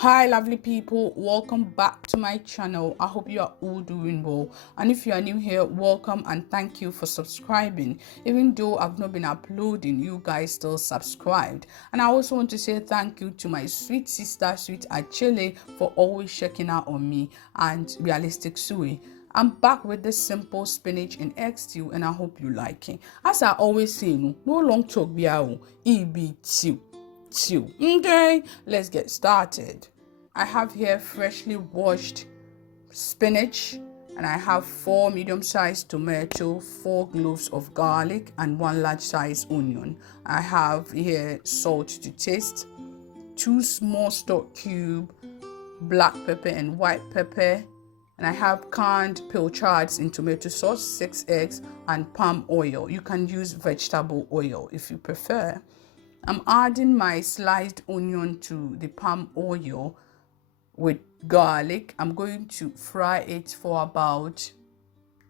Hi lovely people, welcome back to my channel. I hope you are all doing well, and if you are new here, welcome and thank you for subscribing. Even though I've not been uploading, you guys still subscribed. And I also want to say thank you to my sweet sister, sweet Achille, for always checking out on me, and Realistic Sui. I'm back with this simple spinach and egg stew, and I hope you like it. As I always say, no long talk biao, EB2. Okay, let's get started. I have here freshly washed spinach, and I have 4 medium-sized tomato, 4 cloves of garlic, and 1 large-sized onion. I have here salt to taste, 2 small stock cube, black pepper and white pepper, and I have canned Pilchards in tomato sauce, 6 eggs, and palm oil. You can use vegetable oil if you prefer. I'm adding my sliced onion to the palm oil with garlic. I'm going to fry it for about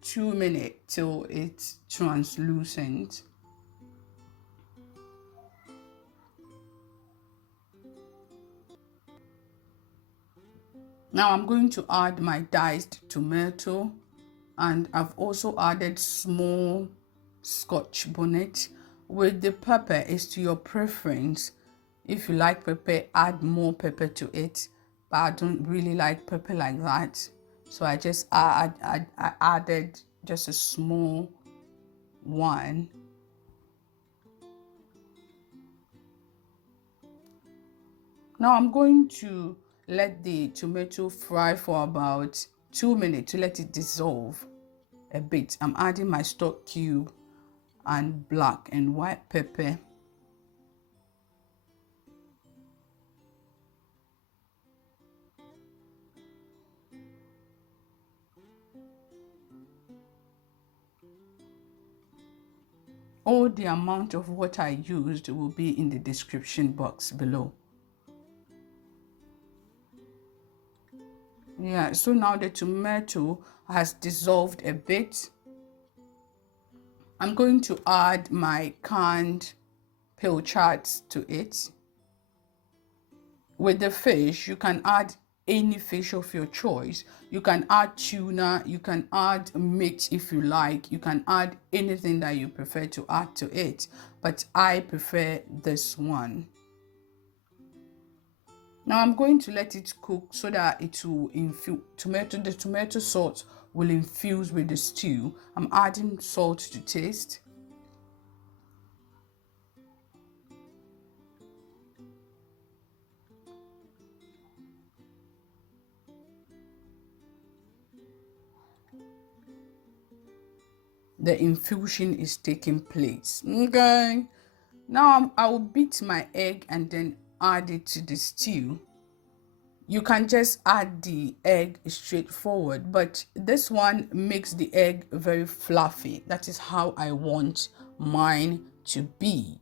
2 minutes till it's translucent. Now I'm going to add my diced tomato, and I've also added small scotch bonnet. With the pepper, it's to your preference. If you like pepper, add more pepper to it, but I don't really like pepper like that, so I just I added just a small one. Now I'm going to let the tomato fry for about 2 minutes to let it dissolve a bit. I'm adding my stock cube and black and white pepper. All the amount of what I used will be in the description box below. Yeah, so now the tomato has dissolved a bit. I'm going to add my canned Pilchards to it. With the fish, you can add any fish of your choice. You can add tuna, you can add meat if you like, you can add anything that you prefer to add to it, but I prefer this one. Now I'm going to let it cook so that it will infuse the tomato sauce will infuse with the stew. I'm adding salt to taste. The infusion is taking place. Okay. Now I will beat my egg and then add it to the stew. You can just add the egg straightforward, but this one makes the egg very fluffy. That is how I want mine to be.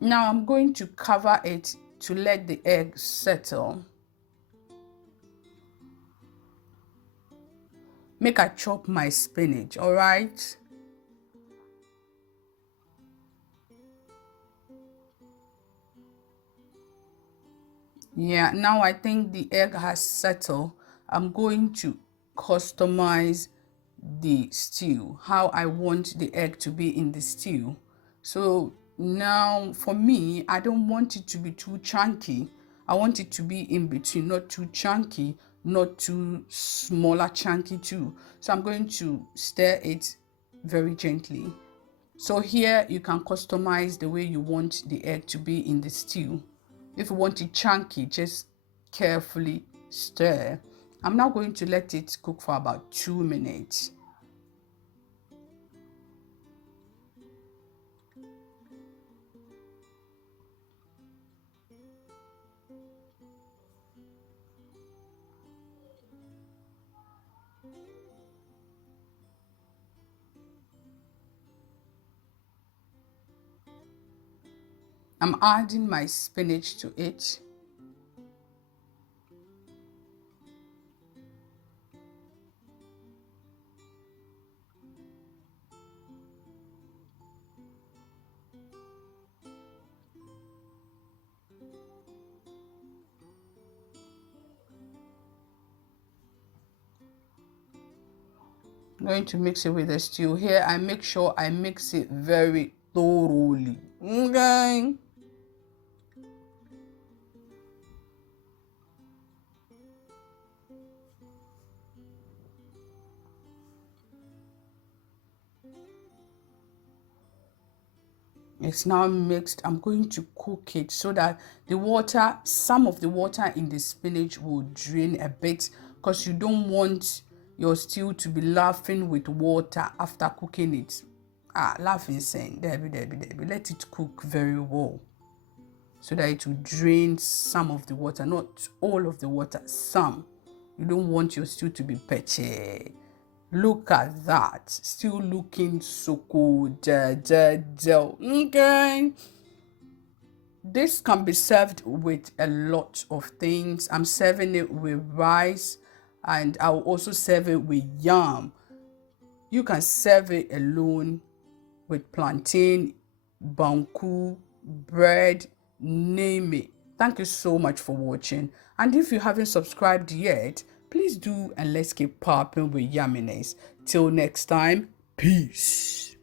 Now I'm going to cover it to let the egg settle. Make I chop my spinach, all right? Yeah, now I think the egg has settled. I'm going to customize the stew, how I want the egg to be in the stew. So now for me, I don't want it to be too chunky. I want it to be in between, not too chunky, not too smaller chunky too. So I'm going to stir it very gently. So here you can customize the way you want the egg to be in the stew. If you want it chunky, just carefully stir. I'm now going to let it cook for about 2 minutes. I'm adding my spinach to it. I'm going to mix it with the stew. Here I make sure I mix it very thoroughly. Okay. It's now mixed. I'm going to cook it so that the water, some of the water in the spinach will drain a bit, because you don't want your stew to be laughing with water after cooking it. Laughing saying, Debbie. Let it cook very well so that it will drain some of the water, not all of the water, some. You don't want your stew to be peche. Look at that, still looking so good. Okay. This can be served with a lot of things. I'm serving it with rice, and I'll also serve it with yam. You can serve it alone with plantain, banku, bread, name it. Thank you so much for watching. And if you haven't subscribed yet, please do, and let's keep popping with yumminess. Till next time, peace.